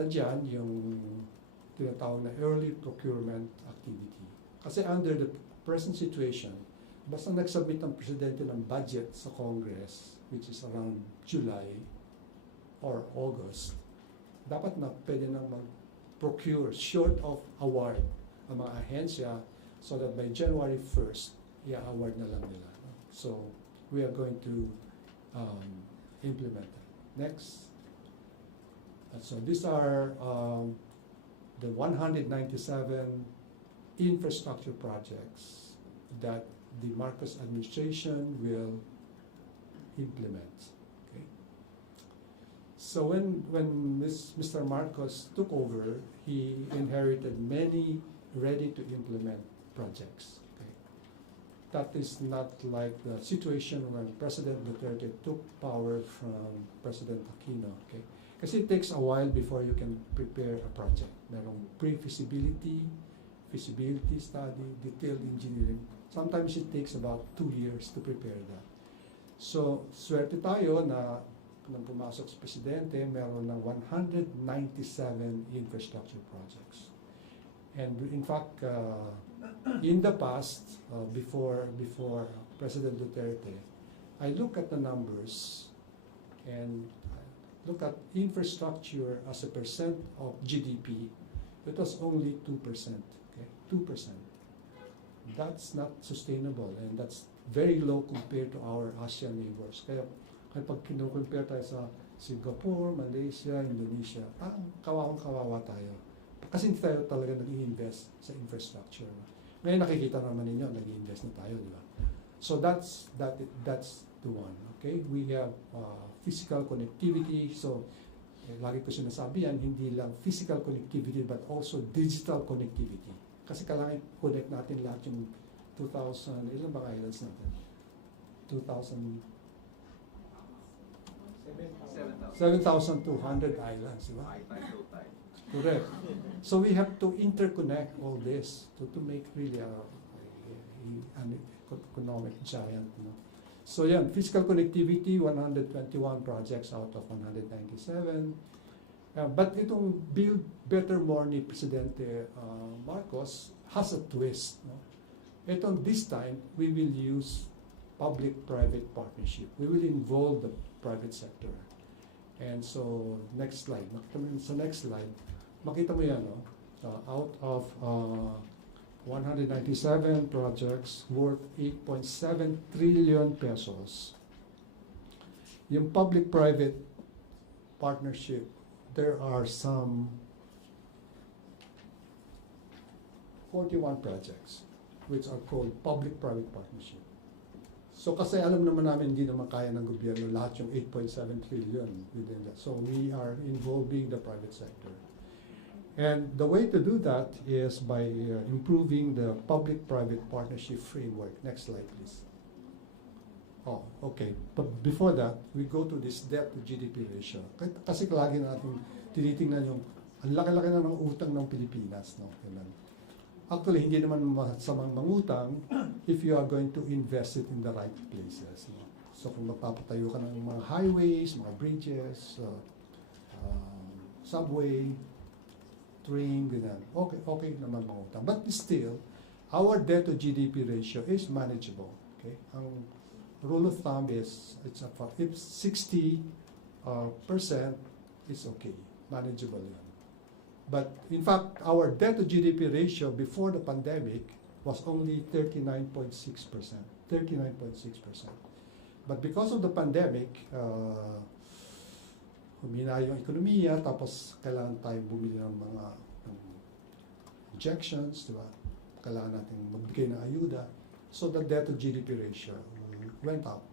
na dyan yung tinatawag na early procurement activity. Kasi under the present situation, basta nag-submit ang presidente ng budget sa Congress, which is around July or August, dapat na pwede nang mag-procure short of award ang mga ahensya so that by January 1st, i-award na lang nila. So, we are going to implement that. Next. So, these are the 197 infrastructure projects that the Marcos administration will implement. Okay. So when Mr. Marcos took over, he inherited many ready-to-implement projects. Okay. That is not like the situation when President Duterte took power from President Aquino. Okay. Kasi it takes a while before you can prepare a project. Merong pre-feasibility, feasibility study, detailed engineering. Sometimes it takes about 2 years to prepare that. So, swerte tayo na nang pumasok sa presidente, meron ng 197 infrastructure projects. And in fact, in the past, before President Duterte, I look at the numbers and look at infrastructure as a percent of GDP. It was only 2%. Okay, 2%. That's not sustainable, and that's very low compared to our ASEAN neighbors. Kaya pag kinukumpare tayo sa Singapore, Malaysia, Indonesia, kawawang-kawawa tayo. Kasi hindi tayo talaga nag-i-invest sa infrastructure. Ngayon nakikita naman ninyo, nag-i-invest na tayo, di ba? So that's the one. Okay, we have physical connectivity. So lagi ko sinasabi yan, hindi lang physical connectivity but also digital connectivity. Kasi kailangan connect natin lahat yung 2,000, ilan ba islands natin? 7,200 islands, di ba? Correct. So we have to interconnect all this to make really an economic giant. You know? So yeah, physical connectivity, 121 projects out of 197. But itong Build Better More ni Presidente Marcos has a twist. No? Itong this time, we will use public-private partnership. We will involve the private sector. And so, next slide. Sa next slide, makita mo yan, no? Out of 197 projects worth 8.7 trillion pesos. Yung public-private partnership, there are some 41 projects which are called public-private partnership. So kasi alam naman namin hindi naman kaya ng gobyerno lahat yung 8.7 trillion within that. So we are involving the private sector. And the way to do that is by improving the public-private partnership framework. Next slide, please. Oh, okay. But before that, we go to this debt to GDP ratio. Kasi lagi natin tinitingnan yung ang laki-laki na ng utang ng Pilipinas. No? Actually, hindi naman masamang mangutang if you are going to invest it in the right places. No? So kung magpapatayo ka ng mga highways, mga bridges, subway, train, ganyan. Okay naman mangutang. But still, our debt to GDP ratio is manageable. Okay? Ang rule of thumb is if 60% is okay, manageable yan. But in fact, our debt to GDP ratio before the pandemic was only 39.6%. 39.6%. But because of the pandemic, humina yung ekonomiya, tapos kailangan tayong bumili ng mga injections, di ba? Kailangan natin magbigay ng ayuda. So the debt to GDP ratio went up.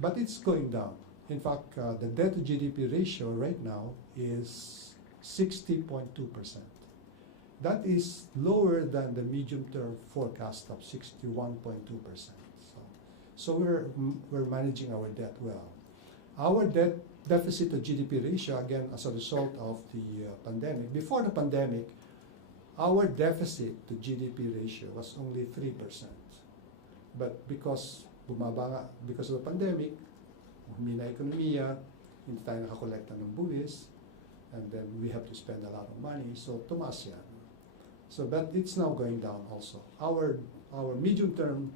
But it's going down. In fact, the debt to GDP ratio right now is 60.2%. That is lower than the medium-term forecast of 61.2%. So we're managing our debt well. Our debt deficit to GDP ratio, again, as a result of the pandemic. Before the pandemic, our deficit to GDP ratio was only 3%. But because of the pandemic, humina ekonomiya, hindi tayo nakakolekta ng buwis, and then we have to spend a lot of money, so tumaas yan. So, but it's now going down also. Our medium-term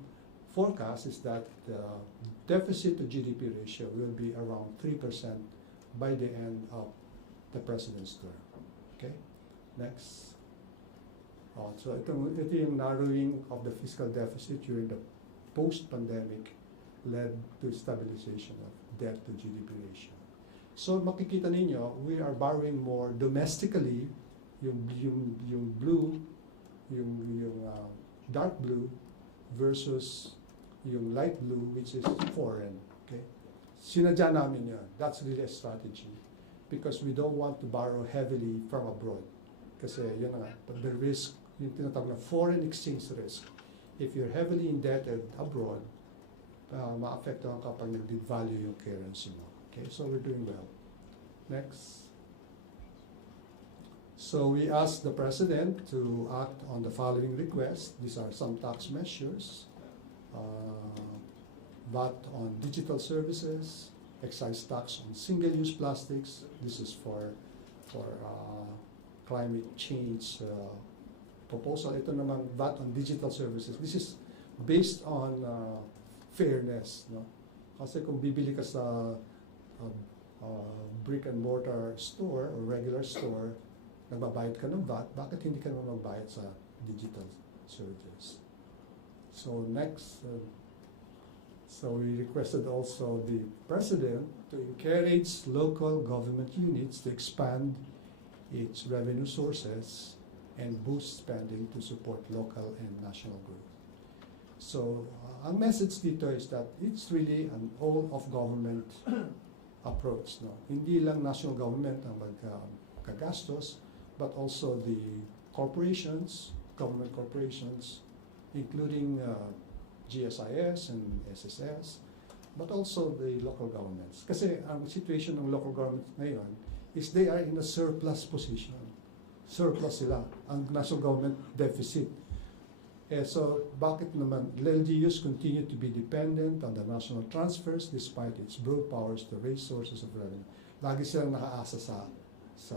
forecast is that the deficit to GDP ratio will be around 3% by the end of the president's term. Okay? Next. So ito yung narrowing of the fiscal deficit during the post-pandemic led to stabilization of debt to GDP ratio. So makikita ninyo, we are borrowing more domestically, yung blue, yung dark blue versus yung light blue, which is foreign. Okay? Sinadya namin yan. That's really a strategy because we don't want to borrow heavily from abroad. Kasi yun nga, the risk, yung tinatawag na foreign exchange risk. If you're heavily indebted abroad, ma-affectuhan ka pag nag-devalue yung currency mo. Okay, so we're doing well. Next. So we asked the President to act on the following requests. These are some tax measures. VAT on digital services, excise tax on single-use plastics. This is for climate change proposal. Ito naman, VAT on digital services. This is based on fairness. No? Kasi kung bibili ka sa brick and mortar store or regular store, nagbabayad ka ng VAT, bakit hindi ka naman magbayad sa digital services? So next, so we requested also the President to encourage local government units to expand its revenue sources and boost spending to support local and national growth. So ang message dito is that it's really an all-of-government approach. No? Hindi lang national government ang magkagastos, but also the corporations, government corporations, including GSIS and SSS, but also the local governments. Kasi ang situation ng local governments ngayon is they are in a surplus position. Surplus sila. Ang national government deficit. So bakit naman LGUs continue to be dependent on the national transfers despite its broad powers to raise sources of revenue? Lagi silang nakaasa sa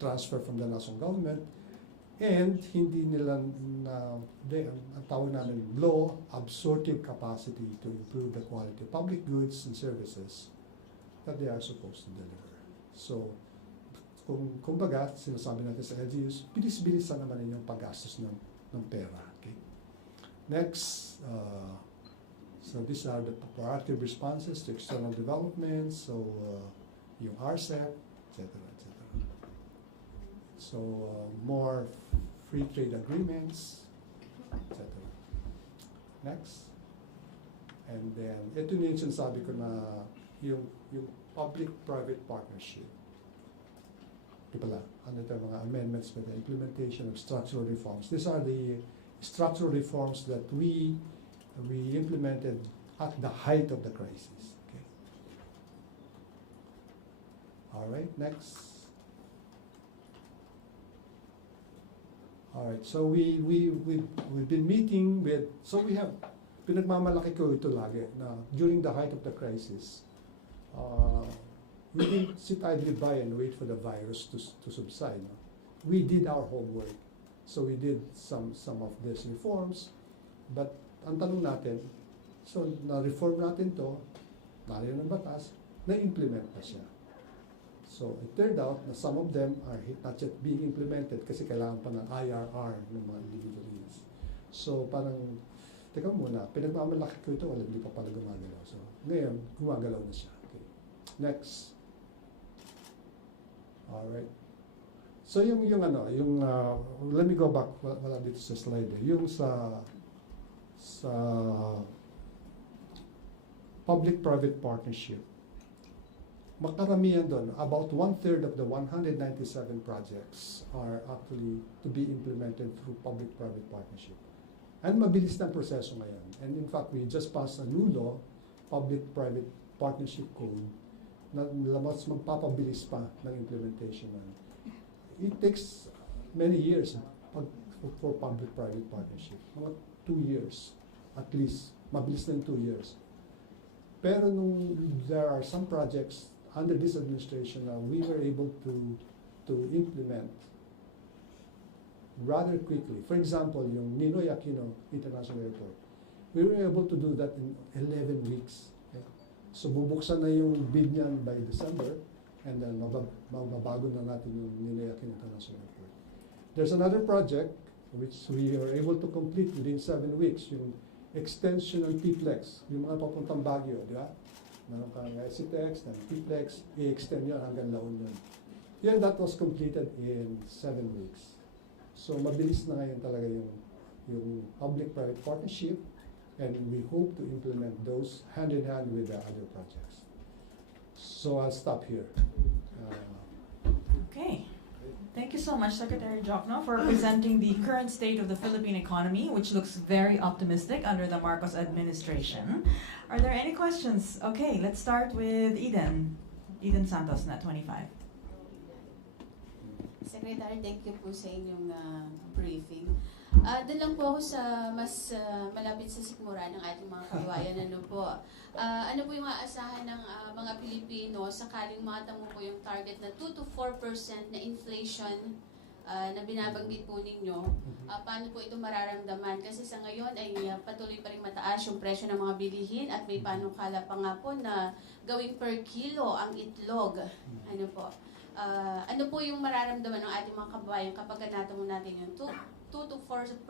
transfer from the national government, and hindi nila ang tawag namin low absorptive capacity to improve the quality of public goods and services that they are supposed to deliver. So, kumbaga, sinasabi natin sa LGUs, bilis-bilisan naman yung paggastos ng pera. Okay? Next, so these are the proactive responses to external developments, so yung RCEP, etc. So, more free trade agreements, etc. Next. And then, ito na yung sinasabi ko na yung public-private partnership. Ito pala, ano ito mga amendments for the implementation of structural reforms. These are the structural reforms that we implemented at the height of the crisis. Okay. All right, next. All right, so we've been meeting with, so we have, pinagmamalaki ko ito lagi, na during the height of the crisis, we didn't sit idly by and wait for the virus to subside. No? We did our homework. So we did some of these reforms, but ang tanong natin, so na-reform natin to, nariyan ng batas, na-implement pa siya. So it turned out na some of them are not yet being implemented kasi kailangan pa ng IRR ng mga individuals. So parang, teka muna, pinagmamalaki ko ito, wala, hindi pa pala gumagalaw. So ngayon, gumagalaw na siya. Okay. Next. Alright. So yung let me go back, wala dito sa slide eh. Yung sa public-private partnership, makaramihan doon, about 1/3 of the 197 projects are actually to be implemented through public-private partnership. And mabilis na ang proseso ngayon. And in fact, we just passed a new law, Public-Private Partnership Code, na mas magpapabilis pa ng implementation. It takes many years for public-private partnership. Mga 2 years, at least. Mabilis na 2 years. Pero nung there are some projects under this administration, we were able to implement rather quickly. For example, yung Ninoy Aquino International Airport, we were able to do that in 11 weeks. Okay? So bubuksan na yung bid niyan by December, and then mababago na natin yung Ninoy Aquino International Airport. There's another project which we are able to complete within 7 weeks, yung extension ng T-Plex, yung mga papuntang Baguio, di ba? Meron kang SCTEX, ng T-Plex, i-extend yun hanggang La Union. Yan, that was completed in 7 weeks. So mabilis na ngayon talaga yung public-private partnership, and we hope to implement those hand in hand with the other projects. So I'll stop here. Okay. Thank you so much, Secretary Diokno, for presenting the current state of the Philippine economy, which looks very optimistic under the Marcos administration. Are there any questions? Okay, let's start with Eden. Eden Santos, Net 25. Secretary, thank you po sa inyong briefing. Doon lang po ako sa mas malapit sa sikmura ng ating mga kababayan. Ano po yung aasahan ng mga Pilipino sakaling matamo po yung target na 2 to 4% na inflation na binabanggit po ninyo? Paano po ito mararamdaman? Kasi sa ngayon ay patuloy pa rin mataas yung presyo ng mga bilihin at may panukala pa nga po na gawing per kilo ang itlog. Ano po? Ano po yung mararamdaman ng ating mga kababayan kapag natamo natin yung 2 to 4%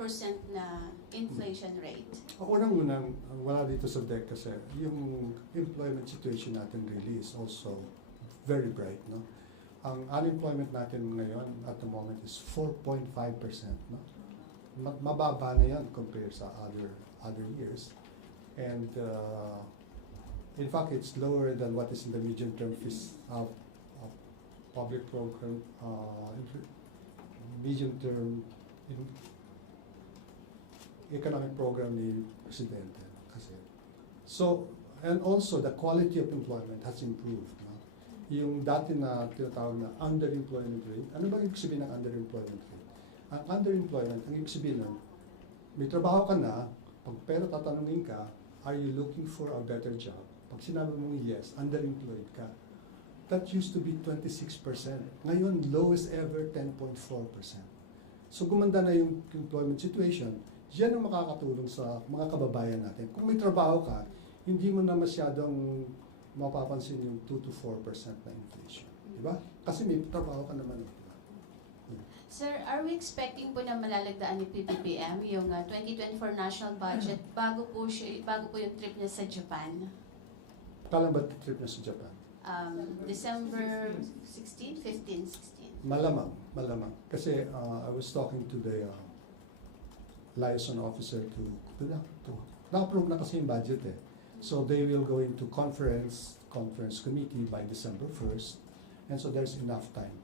na inflation rate? Unang-unang, wala dito sa deck kasi yung employment situation natin really is also very bright. No? Ang unemployment natin ngayon at the moment is 4.5%. No? Mababa na yan compared sa other years. And in fact, it's lower than what is in the medium-term public program, medium-term economic program ni Presidente. Kasi. So, and also the quality of employment has improved. No? Yung dati na tinatawag na underemployment rate, ano ba ibig sabihin ng underemployment rate? Ang underemployment, ang ibig sabihin nun, may trabaho ka na, pero tatanungin ka, are you looking for a better job? Pag sinabi mong yes, underemployed ka. That used to be 26%. Ngayon, lowest ever, 10.4%. So gumanda na yung employment situation. Yan ang makakatulong sa mga kababayan natin. Kung may trabaho ka, hindi mo na masyadong mapapansin yung 2 to 4% na inflation. Diba? Kasi may trabaho ka naman. Diba? Sir, are we expecting po na malalagdaan ni PBBM yung 2024 national budget bago po yung trip niya sa Japan? Kailan ba trip niya sa Japan? December 16, 15, 16. Malamang. Kasi I was talking to the liaison officer to na-approve na kasi yung budget eh. So they will go into conference committee by December 1st. And so there's enough time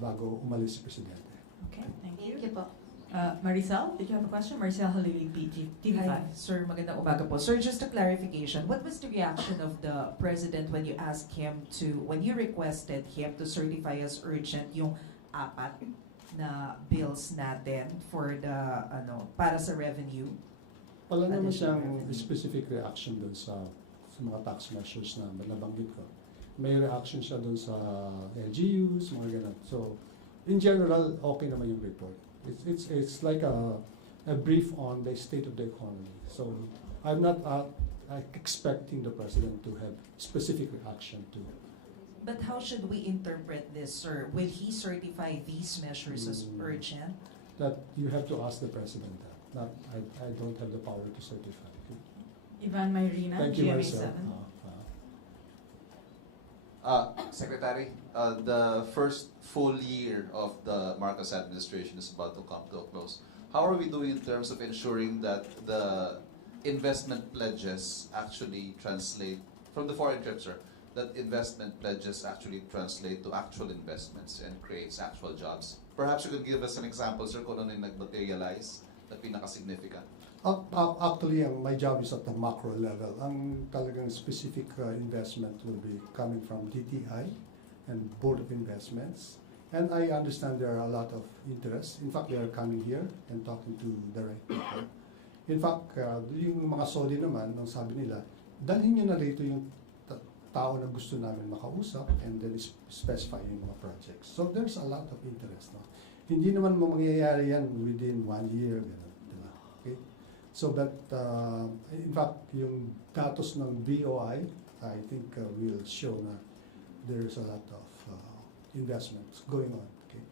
bago umalis si Presidente. Okay, thank you. Thank you po. Maricel, did you have a question? Maricel Halili, TV5. Hi, sir. Magandang umaga po. Sir, just a clarification. What was the reaction of the President when you asked him when you requested him to certify as urgent yung 4 na bills natin for the, para sa revenue? Wala naman siyang specific reaction doon sa mga tax measures na nabanggit ko. May reaction siya doon sa LGUs, mga ganun. So, in general, okay naman yung report. It's like a brief on the state of the economy. So I'm not expecting the President to have specific reaction to it. But how should we interpret this, sir? Will he certify these measures as urgent? That you have to ask the President that. I don't have the power to certify. Ivan Mayrina, Thank you, GMA7. Secretary, the first full year of the Marcos administration is about to come to a close. How are we doing in terms of ensuring that the investment pledges actually translate, from the foreign trips, sir, that investment pledges actually translate to actual investments and creates actual jobs? Perhaps you could give us an example, sir, kung ano yung nag-materialize na pinaka-significant. Actually, my job is at the macro level. Ang talagang specific investment will be coming from DTI and Board of Investments. And I understand there are a lot of interest. In fact, they are coming here and talking to the right people. In fact, yung mga SODI naman, nung sabi nila, dalhin nyo na rito yung tao na gusto namin makausap and then specify yung mga projects. So there's a lot of interest. No? Hindi naman mangyayari yan within 1 year. Ganun, diba? Okay? So but in fact, yung datos ng BOI, I think will show na there's a lot of investments going on. Okay?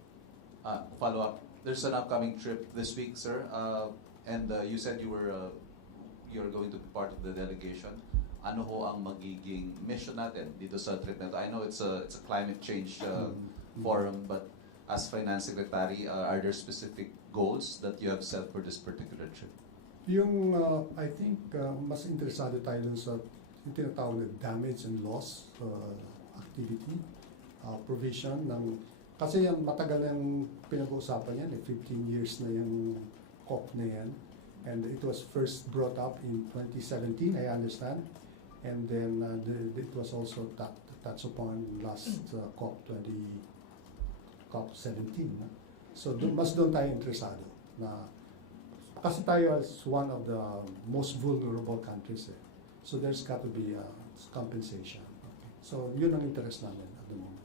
Follow up. There's an upcoming trip this week, sir, and you said you're going to be part of the delegation. Ano ho ang magiging mission natin dito sa trip na ito? I know it's a climate change forum, but as Finance Secretary, are there specific goals that you have set for this particular trip? Yung, I think, mas interesado tayo dun sa yung tinatawag na damage and loss activity, provision ng, kasi yan matagal yung pinag-uusapan yan, 15 years na yung COP na yan. And it was first brought up in 2017, I understand. And then it was also touched upon last COP17. So mas doon tayo interesado. Na, kasi tayo is one of the most vulnerable countries. So there's got to be compensation. Okay. So yun ang interest namin at the moment.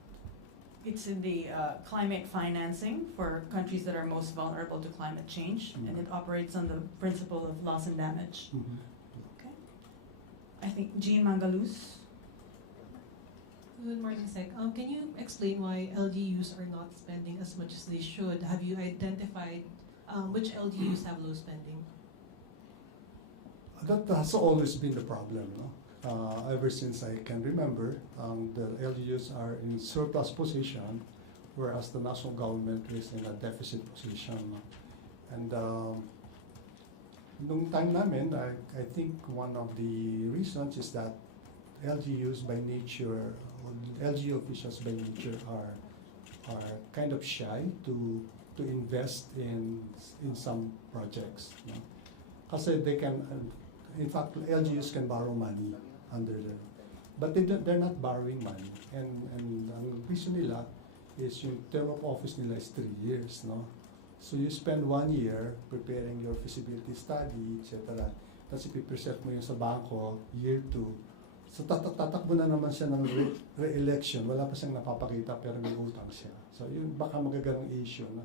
It's in the climate financing for countries that are most vulnerable to climate change, and it operates on the principle of loss and damage. Okay. I think Jean Mangalus. Good morning, Sec. Can you explain why LGUs are not spending as much as they should? Have you identified which LGUs have low spending? That has always been the problem, no? Ever since I can remember, the LGUs are in surplus position, whereas the national government is in a deficit position. No? And nung time namin, I think one of the reasons is that LGUs by nature, or LGU officials by nature are kind of shy to invest in some projects. No? Kasi they can, in fact, LGUs can borrow money under the, but they're not borrowing money. And ang reason nila is yung term of office nila is 3 years, no? So you spend 1 year preparing your feasibility study, etc. Tapos ipipresent mo yung sa banko, year 2. So tatakbo na naman siya ng re-election, wala pa siyang napapakita pero may utang siya. So yun baka magaganong issue, no?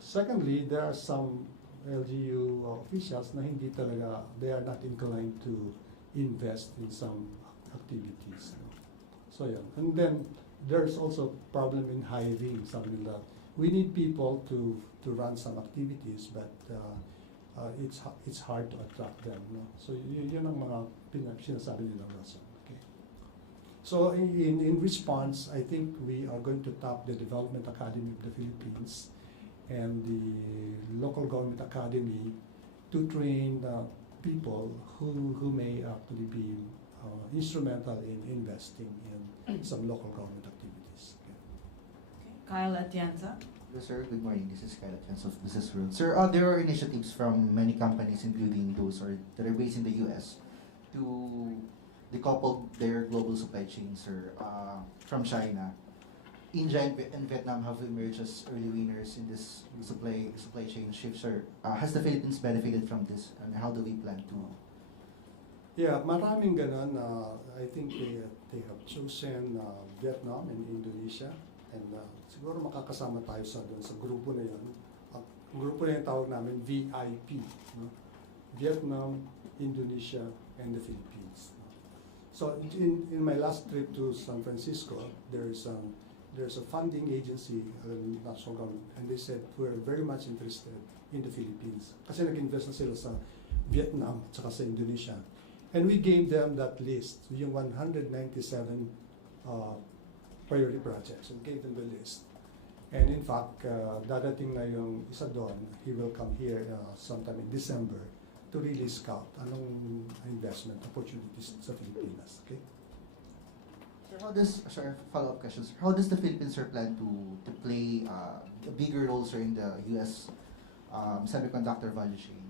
Secondly, there are some LGU officials na hindi talaga, they are not inclined to invest in some activities. No? So yeah, and then there's also problem in hiring. Sabi nila, we need people to run some activities, but it's hard to attract them. No? So yun ang mga sinasabi nila rason. Okay. So in response, I think we are going to tap the Development Academy of the Philippines and the local government academy to train people who may actually be instrumental in investing in some local government activities. Okay. Kyle Atienza. Hello, sir. Good morning. This is Kyle Atienza of Business World. Sir, there are initiatives from many companies, including those that are based in the U.S., to decouple their global supply chains, sir, from China. India and Vietnam have emerged as early winners in this supply chain shift, sir. Has the Philippines benefited from this, and how do we plan to? Yeah, maraming ganun. I think they have chosen Vietnam and Indonesia, and siguro makakasama tayo sa grupo na yun. Grupo na yung tawag namin VIP, no? Vietnam, Indonesia, and the Philippines. So in my last trip to San Francisco, there's a funding agency, national government, and they said we're very much interested in the Philippines. Kasi nag-invest na sila sa Vietnam at saka sa Indonesia. And we gave them that list, yung 197 priority projects, and gave them the list. And in fact, dadating na yung isa doon, he will come here sometime in December to really scout anong investment opportunities sa Pilipinas. Okay? Sir, follow-up questions. How does the Philippines, sir, plan to play a bigger role, sir, in the U.S. Semiconductor value chain?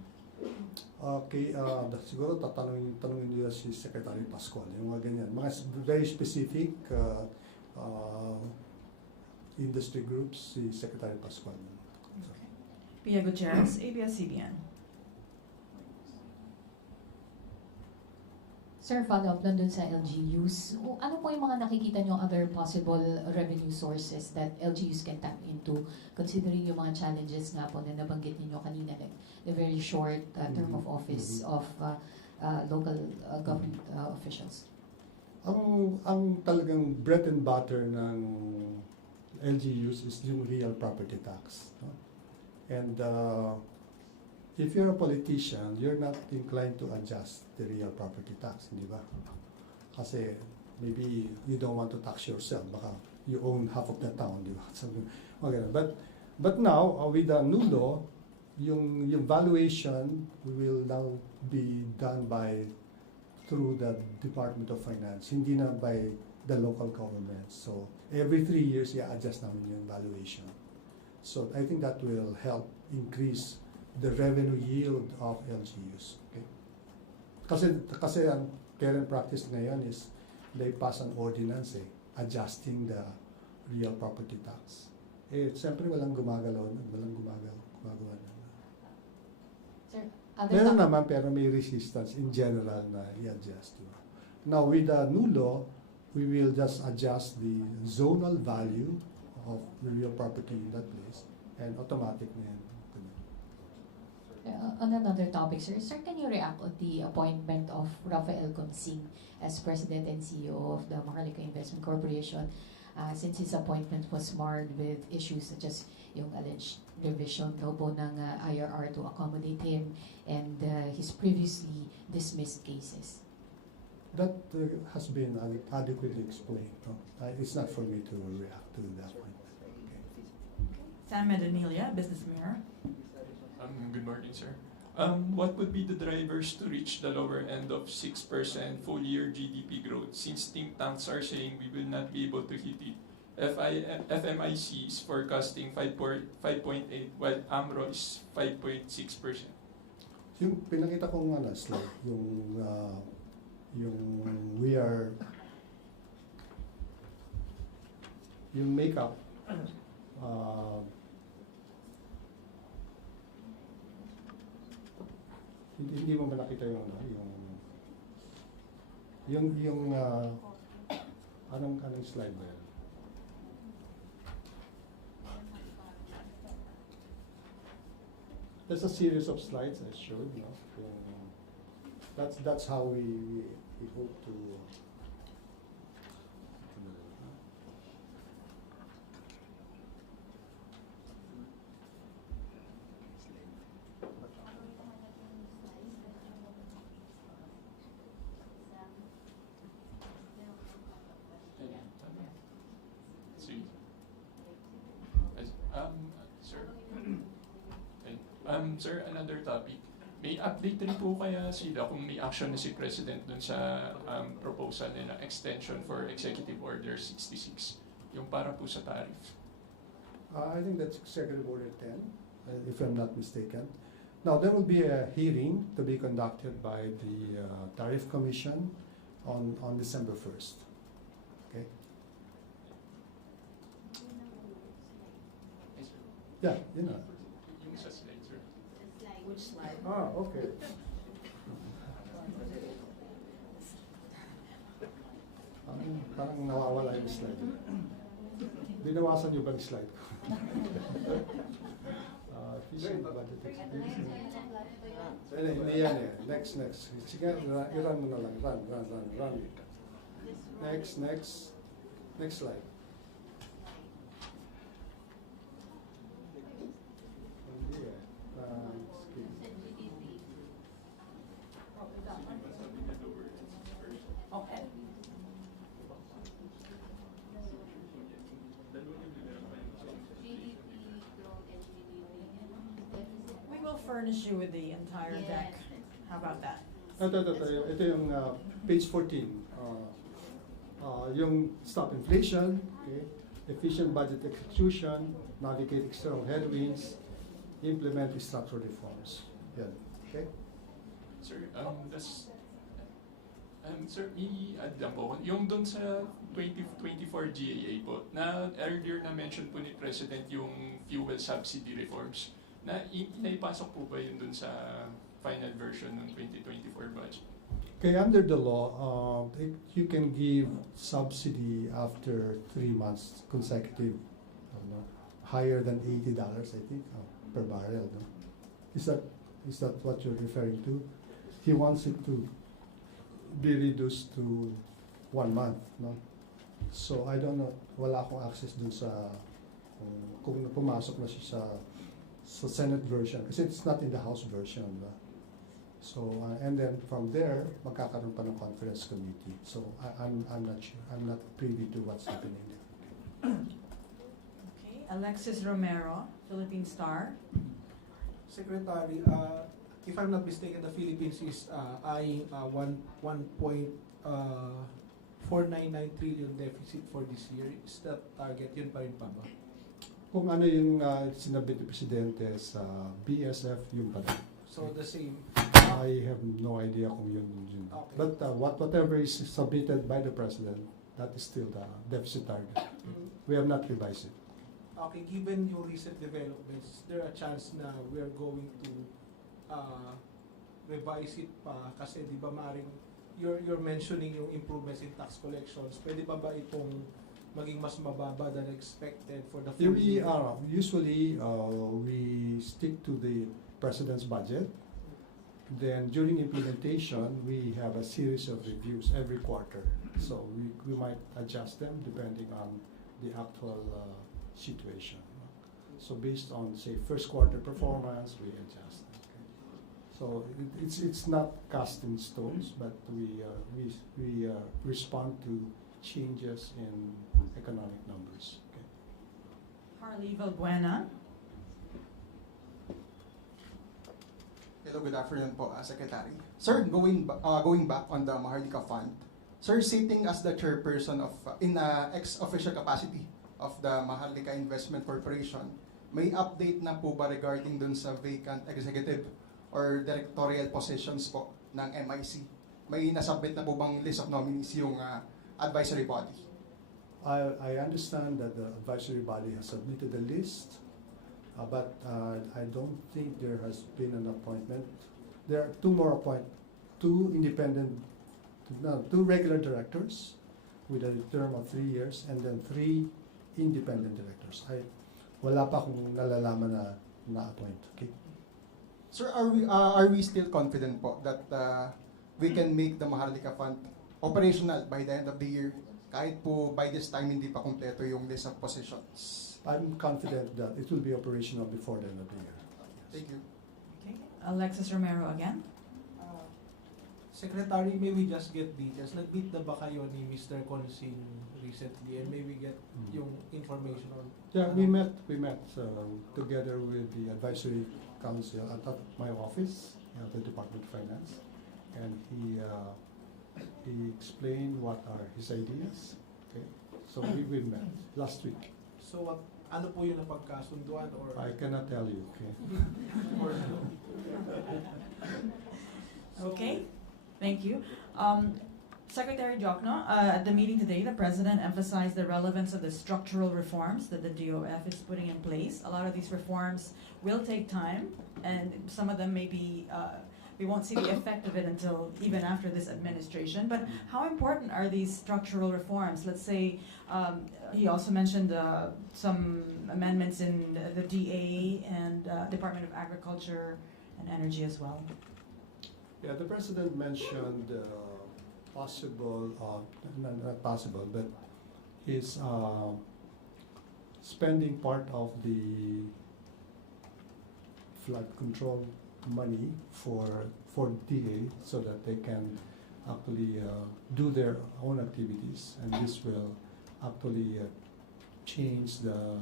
Okay, siguro tanungin niyo si Secretary Pascual, yung mga ganyan. Mga very specific industry groups, si Secretary Pascual. Okay. Pia Gutierrez, ABS-CBN. Sir, follow-up lang dun sa LGUs. Ano po yung mga nakikita nyo other possible revenue sources that LGUs can tap into, considering yung mga challenges nga po na nabanggit ninyo kanina, like the very short term of office of local government officials? Ang talagang bread and butter ng LGUs is yung real property tax. No? And if you're a politician, you're not inclined to adjust the real property tax, di ba? Kasi maybe you don't want to tax yourself, baka you own half of the town, di ba? So, okay. But now, with the new law, yung valuation will now be done through the Department of Finance, hindi na by the local government. So every 3 years, i-adjust namin yung valuation. So I think that will help increase the revenue yield of LGUs. Okay? Kasi ang current practice ngayon is they pass an ordinance adjusting the real property tax. Siyempre walang gumagawa na. Sir, Meron naman pero may resistance in general na i-adjust. Diba? Now with the new law, we will just adjust the zonal value of the real property in that place and automatic na yan. On another topic, sir, can you react on the appointment of Rafael Consing as President and CEO of the Maharlika Investment Corporation, since his appointment was marred with issues such as yung alleged revision daw po ng IRR to accommodate him and his previously dismissed cases? That has been adequately explained. No? It's not for me to react to that one. Sam Medanilia, Business Mirror. Good morning, sir. What would be the drivers to reach the lower end of 6% full-year GDP growth, since think tanks are saying we will not be able to hit it? FMIC is forecasting 5.8, while AMRO is 5.6%. Yung pinakita kong slide, yung we are, yung makeup, hindi mo ba nakita anong slide ba yan? There's a series of slides I showed, no? That's how we hope to Sir, another topic. May update rin po kaya sila kung may action na si President dun sa proposal nila extension for Executive Order 66, yung para po sa tariff? I think that's Executive Order 10, if I'm not mistaken. Now, there will be a hearing to be conducted by the Tariff Commission on December 1st. Okay? Yeah, you know. Yung sa slide, sir. Which slide? Okay. Parang nawawala yung slide. Binawasan niyo ba yung slide ko? Efficient budget execution. Hindi yan eh. Next. Sige, i-run mo na lang. Run. Next slide. Hindi eh. Okay. We will furnish you with the entire deck. How about that? Ito yung page 14. Yung stop inflation, okay? Efficient budget execution, navigate external headwinds, implement structural reforms. Yan. Okay? Sir, sir, i-add lang po. Yung doon sa 2024 GAA po, na earlier na mention po ni President yung fuel subsidy reforms, na inaipasok po ba yun doon sa final version ng 2024 budget? Okay, under the law, you can give subsidy after 3 months consecutive, higher than $80, I think, per barrel. No? Is that what you're referring to? He wants it to be reduced to 1 month, no? So I don't know, wala akong access dun sa kung pumasok na siya sa Senate version kasi it's not in the House version, ba? So and then from there magkakaroon pa ng conference committee. So I'm not sure. I'm not privy to what's happening there. Okay, Alexis Romero, Philippine Star. Secretary, if I'm not mistaken, the Philippines is eyeing 1.499 trillion deficit for this year. Is that target? Yun pa rin pa ba? Kung ano yung sinabi ni Presidente sa BSF, yun pa rin. So the same. I have no idea kung yun. Okay. But whatever is submitted by the President, that is still the deficit target. We have not revised it. Okay, given your recent developments, is there a chance na we are going to revise it pa? Kasi di ba maaaring you're mentioning yung improvements in tax collections. Pwede ba itong maging mas mababa than expected for the full year? Usually we stick to the President's budget. Then during implementation, we have a series of reviews every quarter. So we might adjust them depending on the actual situation. So based on, say, first quarter performance, we adjust. Okay. So it's not cast in stones, but we respond to changes in economic numbers. Okay. Harley Valbuena. Hello, good afternoon po, Secretary. Sir, going back on the Maharlika Fund, sir, sitting as the chairperson of in ex-official capacity of the Maharlika Investment Corporation, may update na po ba regarding dun sa vacant executive or directorial positions po ng MIC? May nasubmit na po bang list of nominees yung advisory body? I understand that the advisory body has submitted a list. But I don't think there has been an appointment. There are two regular directors with a term of 3 years, and then 3 independent directors. Wala pa akong nalalaman na appoint. Okay. Sir, are we still confident po that we can make the Maharlika Fund operational by the end of the year? Kahit po by this time hindi pa kompleto yung list of positions. I'm confident that it will be operational before the end of the year. Thank you. Okay, Alexis Romero again. Secretary, may we just get details? Nag-meet na ba kayo ni Mr. Consing recently, and may we get yung information on? Yeah, we met together with the advisory council at my office, the Department of Finance, and he explained what are his ideas. Okay, so we met last week. So ano po yung napagkasunduan, or? I cannot tell you. Okay. Okay, thank you. Secretary Diokno, at the meeting today, the President emphasized the relevance of the structural reforms that the DOF is putting in place. A lot of these reforms will take time, and some of them may be, we won't see the effect of it until even after this administration. But how important are these structural reforms? Let's say, he also mentioned some amendments in the DA and Department of Agriculture and Energy as well. Yeah, the President mentioned possible, not possible, but is spending part of the flood control money for DA so that they can actually do their own activities, and this will actually change the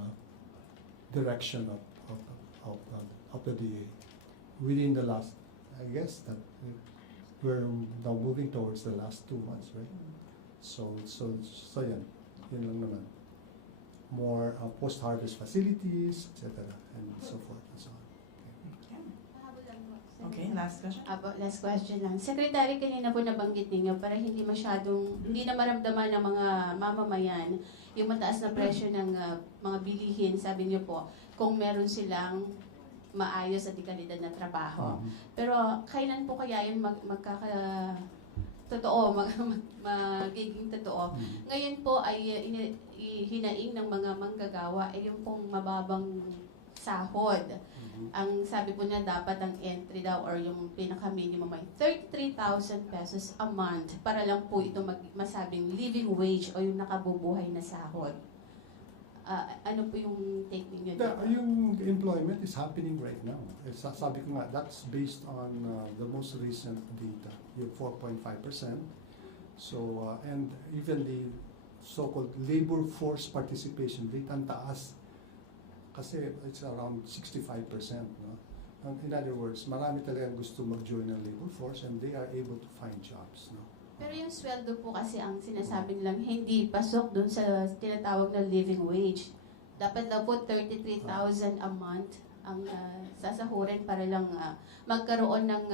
direction of the DA within the last, I guess that we're now moving towards the last 2 months, right? So yan lang naman. More post-harvest facilities, etc., and so forth and so on. Okay, last question. Last question lang. Secretary, kanina po nabanggit ninyo para hindi na maramdaman ng mga mamamayan yung mataas na presyo ng mga bilihin, sabi niyo po, kung meron silang maayos at kalidad na trabaho. Pero kailan po kaya yun totoo, magiging totoo. Ngayon po ay hinaing ng mga manggagawa ay yung pong mababang sahod. Ang sabi po niya dapat ang entry daw or yung pinaka-minimum ay 33,000 pesos a month para lang po ito masabing living wage o yung nakabubuhay na sahod. Ano po yung take ninyo dito? Yung employment is happening right now. Sabi ko nga, that's based on the most recent data, yung 4.5%. So, and even the so-called labor force participation rate, ang taas. Kasi it's around 65%. No? In other words, marami talagang gusto mag-join ng labor force and they are able to find jobs. No? Pero yung sweldo po kasi ang sinasabi nilang hindi pasok dun sa tinatawag na living wage. Dapat daw po 33,000 a month ang sasahurin para lang magkaroon ng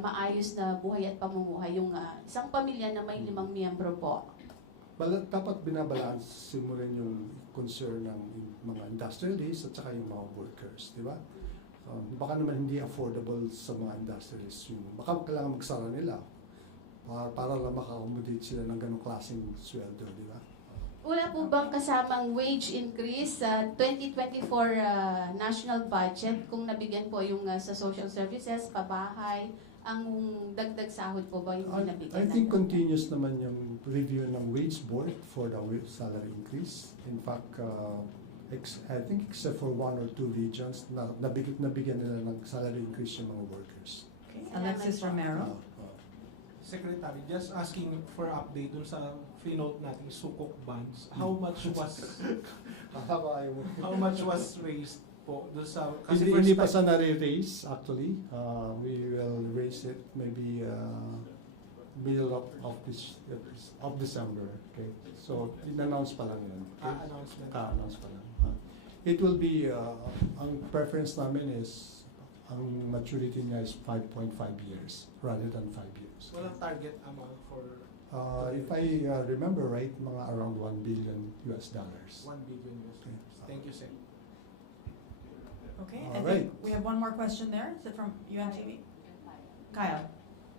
maayos na buhay at pamumuhay yung isang pamilya na may 5 miyembro po. Dapat binabalansin mo rin yung concern ng mga industrialists at saka yung mga workers, di ba? Baka naman hindi affordable sa mga industrialists yung baka kailangan magsara nila para lang maka-accommodate sila ng ganong klaseng sweldo, di ba? Wala po bang kasamang wage increase sa 2024 national budget kung nabigyan po yung sa social services, pabahay, ang dagdag sahod po ba yung nabigyan? I think continuous naman yung review ng wage board for the salary increase. In fact, I think except for 1 or 2 regions, nabigyan nila ng salary increase yung mga workers. Okay. Alexis Romero. Secretary, just asking for update dun sa free-note nating sukok bonds. How much was raised po dun sa kasi Hindi pa sa nare-raise actually. We will raise it maybe middle of December. Okay. So in-announce pa lang yun. Okay? Announce pa lang. It will be ang preference namin is ang maturity niya is 5.5 years rather than 5 years. Walang target amount for if I remember right, mga around $1 billion. $1 billion. Okay. Thank you, sir. Okay, All I right. think we have one more question there. Is it from UNTV? Kyle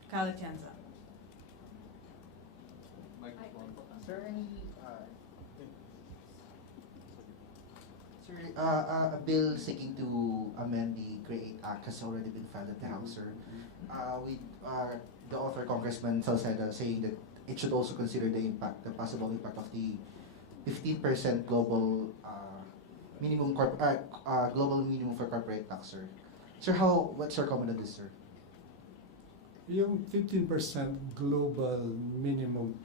Atienza. Sir, a bill seeking to amend the CREATE Act has already been filed at the House, sir. With the author, Congressman Salceda, saying that it should also consider the possible impact of the 15% global minimum for corporate tax, sir. Sir, what's your comment on this, sir? Yung 15% global minimum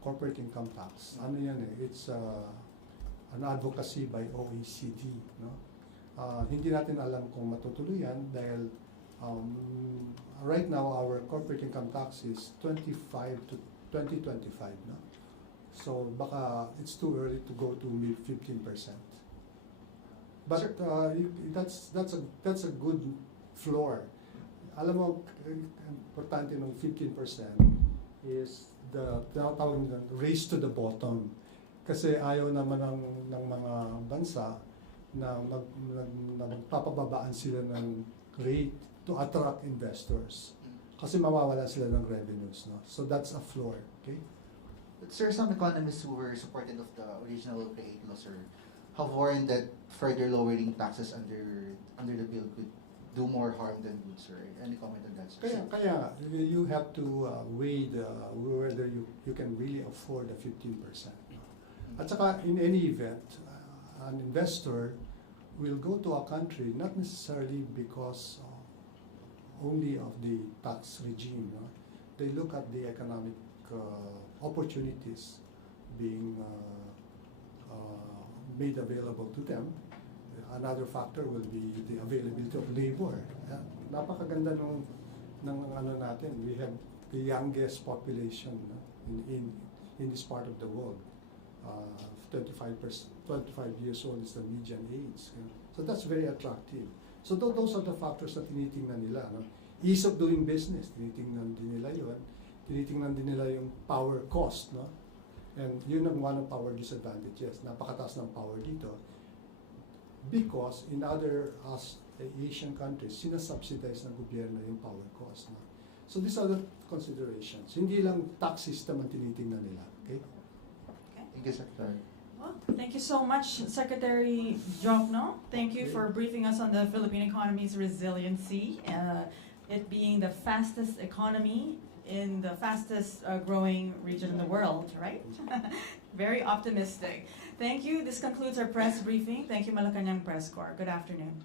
corporate income tax, ano yan eh, it's an advocacy by OECD, no? Hindi natin alam kung matutuloy yan dahil right now our corporate income tax is 25 to 2025, no? So baka it's too early to go to 15%. But that's a good floor. Alam mo, importante ng 15% is the tawag nila race to the bottom. Kasi ayaw naman ng mga bansa na magpapababaan sila ng rate to attract investors. Kasi mawawala sila ng revenues, no? So that's a floor, okay? But sir, some economists who were supportive of the original CREATE law, sir, have warned that further lowering taxes under the bill could do more harm than good, sir. Any comment on that, sir? Kaya you have to weigh whether you can really afford the 15%. At saka, in any event, an investor will go to a country not necessarily because only of the tax regime. No? They look at the economic opportunities being made available to them. Another factor will be the availability of labor. Napakaganda ng ano natin. We have the youngest population, no? in this part of the world. 25 years old is the median age. So that's very attractive. So those are the factors na tinitingnan nila. No? Ease of doing business, tinitingnan din nila yun. Tinitingnan din nila yung power cost. No? And yun ang one of our disadvantages. Napakataas ng power dito. Because in other Asian countries, sinasubsidize ng gobyerno yung power cost. No? So these are the considerations. Hindi lang tax system ang tinitingnan nila. Okay? Thank you, Secretary. Well, thank you so much, Secretary Diokno. Thank you for briefing us on the Philippine economy's resiliency, it being the fastest economy in the fastest growing region in the world, right? Very optimistic. Thank you. This concludes our press briefing. Thank you, Malacanang Press Corps. Good afternoon.